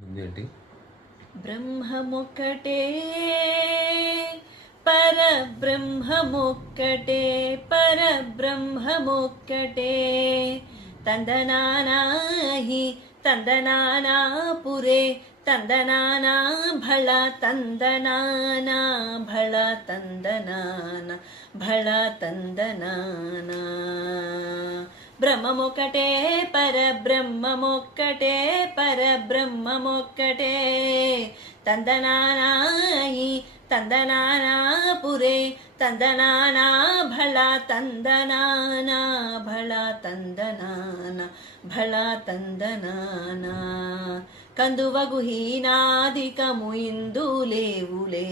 ఏంటి? బ్రహ్మమొక్కటే పరబ్రహ్మమొక్కటే పరబ్రహ్మమొక్కటే తందనానాహి తందనానా పురే తందనానా భళ తందనానా భళ తందనానా భళ తందనానా బ్రహ్మమొక్కటే పరబ్రహ్మమొక్కటే పరబ్రహ్మమొక్కటే తందనానాయి తందనానా పురే తందనానా భళ తందనానా భళ తందనానా భళ తందనానా కందువగు హీనాదికము ఇందులేవులే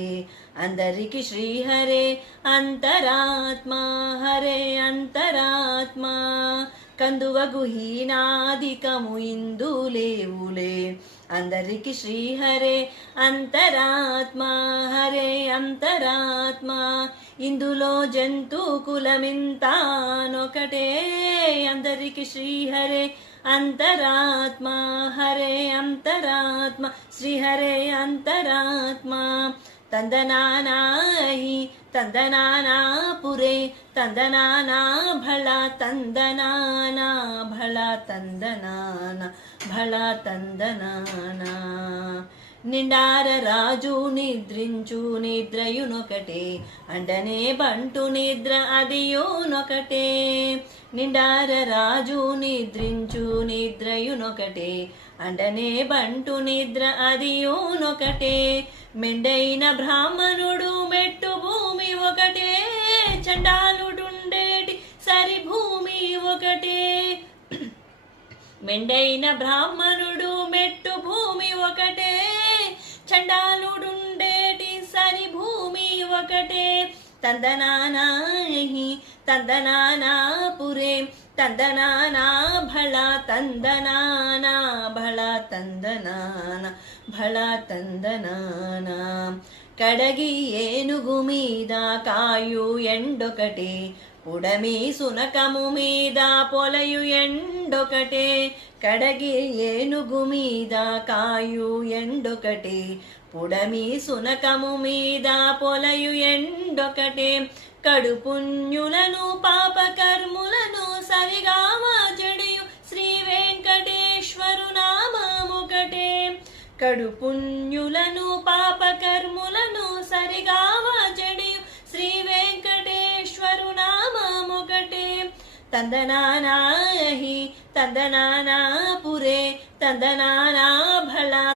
అందరికి శ్రీహరే అంతరాత్మా హరే అంతరాత్మా కందువగు హీనాదికము ఇందులేవులే అందరికి శ్రీహరే అంతరాత్మా హరే అంతరాత్మా ఇందులో జంతు కులమింతానొకటే అందరికి శ్రీహరే అంతరాత్మా హరే అంతరాత్మ శ్రీహరే అంతరాత్మా తందనానాహి తందనానా పురే తందనానా భళ తందనానా భళ తందనానా భళ తందనానా నిండార రాజు నిద్రించు నిద్రయునొకటే అండనే బంటు నిద్ర అదియునొకటే నిండార రాజు నిద్రించు నిద్రయునొకటే అండనే బంటు నిద్ర అదియునొకటే మెండైన బ్రాహ్మణుడు మెట్టు భూమి ఒకటే చండాలుడుండేటి సరి భూమి ఒకటే మెండైన బ్రాహ్మణుడు మెట్టు భూమి ఒకటే చండాలుడుండేటి సరి భూమి ఒకటే తందనానాహి తందనానా పురే తందనానా భళ తందనానా భళ తందనానా భళ తందనానా కడగి ఏనుగు మీద కాయు ఎండొకటే ఉడమి సునకము మీద పొలయు ఎండొకటే కడగి ఏనుగు మీద కాయు ఎండొకటే పుడమి సునకము మీద పొలయు ఎండొకటే కడుపుణ్యులను పాపకర్ములను సరిగా జడియు శ్రీ వెంకటేశ్వరు నామముకటే కడుపుణ్యులను పాపకర్ములను సరిగా జడియు శ్రీ వెంకటేశ్వరు నామముకటే తందనానాహి తందనానా పురే తందనానా భళ